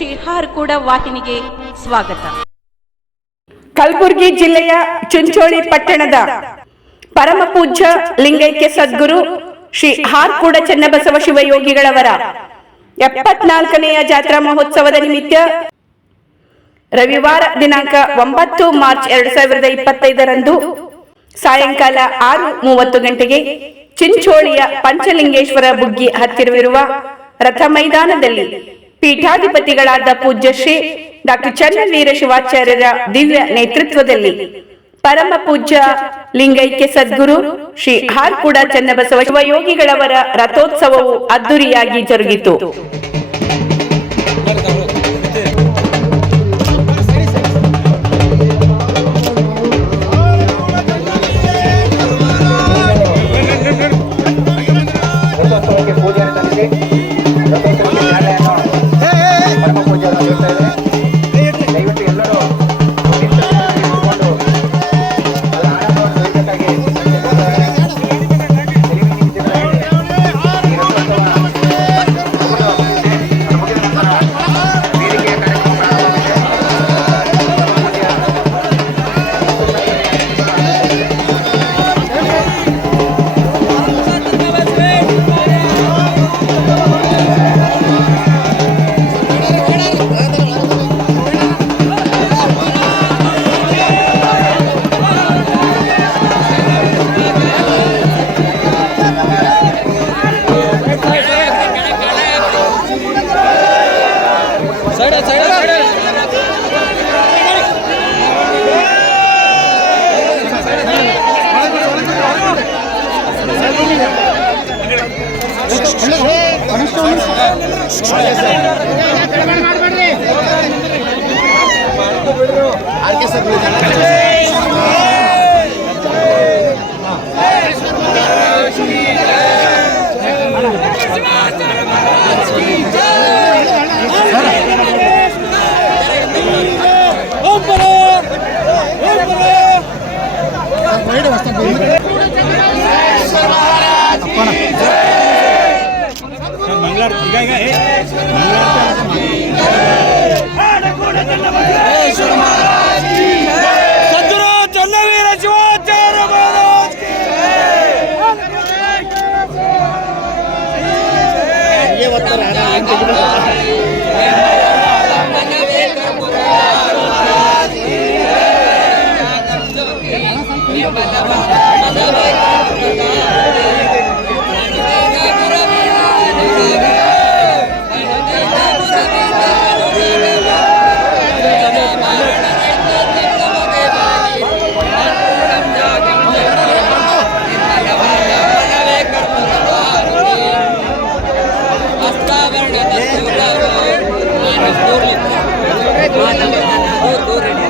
ಶ್ರೀ ಕೂಡ ವಾಹಿನಿಗೆ ಸ್ವಾಗತ. ಕಲಬುರಗಿ ಜಿಲ್ಲೆಯ ಚುಂಚೋಳಿ ಪಟ್ಟಣದ ಪರಮ ಪೂಜ್ಯ ಲಿಂಗೈಕ್ಯ ಸದ್ಗುರು ಶ್ರೀ ಹಾರ್ಕೂಡ ಚನ್ನಬಸವ ಶಿವಯೋಗಿಗಳವರ ಎಪ್ಪತ್ನಾಲ್ಕನೆಯ ಜಾತ್ರಾ ಮಹೋತ್ಸವದ ನಿಮಿತ್ತ ರವಿವಾರ ದಿನಾಂಕ ಒಂಬತ್ತು ಮಾರ್ಚ್ ಎರಡ್ ಸಾವಿರದ ಇಪ್ಪತ್ತೈದರಂದು ಸಾಯಂಕಾಲ ಆರು ಮೂವತ್ತು ಗಂಟೆಗೆ ಚಿಂಚೋಳಿಯ ಪಂಚಲಿಂಗೇಶ್ವರ ಬುಗ್ಗಿ ಹತ್ತಿರವಿರುವ ರಥ ಮೈದಾನದಲ್ಲಿ ಪೀಠಾಧಿಪತಿಗಳಾದ ಪೂಜ್ಯ ಶ್ರೀ ಡಾಕ್ಟರ್ ಚನ್ನವೀರ ಶಿವಾಚಾರ್ಯರ ದಿವ್ಯ ನೇತೃತ್ವದಲ್ಲಿ ಪರಮ ಪೂಜ್ಯ ಲಿಂಗೈಕ್ಯ ಸದ್ಗುರು ಶ್ರೀ ಹಾರ್ಕೂಡ ಚನ್ನಬಸವ ಶಿವಯೋಗಿಗಳವರ ರಥೋತ್ಸವವು ಅದ್ದೂರಿಯಾಗಿ ಜರುಗಿತು. ಸದ್ಗುರು ಹಾಗೆ ಬರ್ತಾರೆ ಹಣ público. No, no,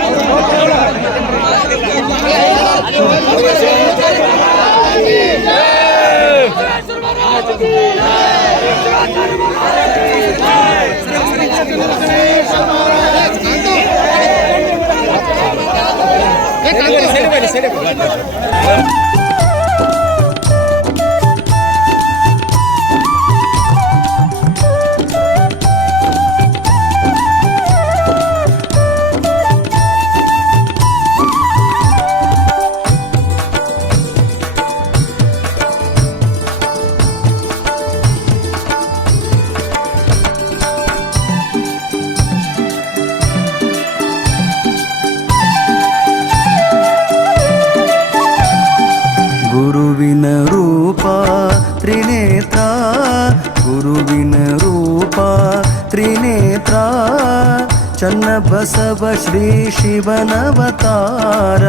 Vai ser Basava Shri शिवनवतार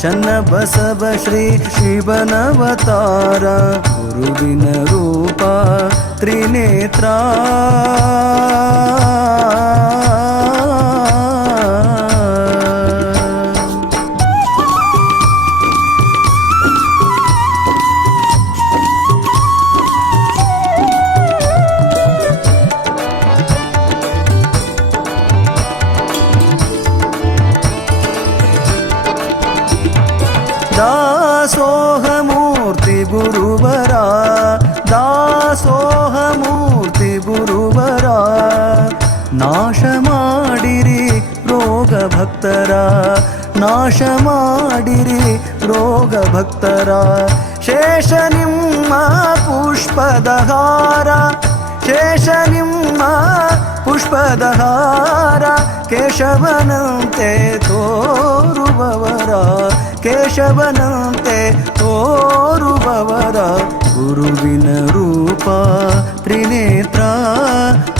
चन्न बसब श्री शिवनवतार गुरुविनरूपा त्रिनेत्रा। ದಾಸೋಹಮೂರ್ತಿ ಗುರುವರ ನಾಶ ಮಾಡಿರಿ ರೋಗ ಭಕ್ತರ, ನಾಶ ಮಾಡಿರಿ ರೋಗ ಭಕ್ತರ. ಶೇಷ ನಿಮ್ಮ ಪುಷ್ಪದಹಾರ ಶೇಷ ನಿಮ್ಮ ಪುಷ್ಪದಹಾರ ಕೇಶವನಂತೆ ತೋರುವವರ ಕೇಶವನಂತೆ ತೋರುವವರ. ಗುರುವಿನ ರೂಪ ತ್ರಿನೇತ್ರ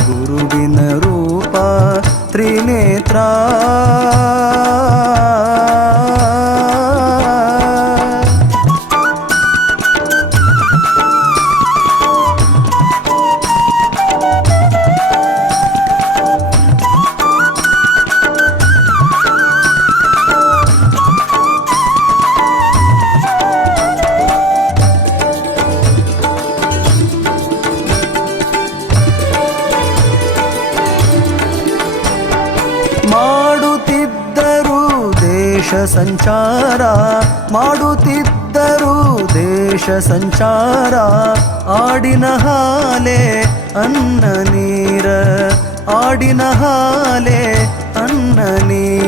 ಗುರುವಿನ ರೂಪ ತ್ರಿನೇತ್ರ ದೇಶ ಸಂಚಾರ ಮಾಡುತ್ತಿದ್ದರು ದೇಶ ಸಂಚಾರ ಆಡಿನ ಹಾಲೆ ಅನ್ನ ನೀರ ಆಡಿನ ಹಾಲೆ ಅನ್ನ ನೀರ.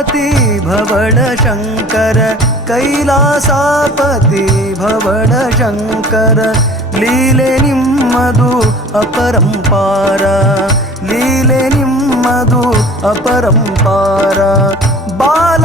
कैलासापति भवणशङ्कर कैलासापति भवणशङ्कर लीले निम्मदु अपरम्पार लीले निम्मदु अपरम्पार बाल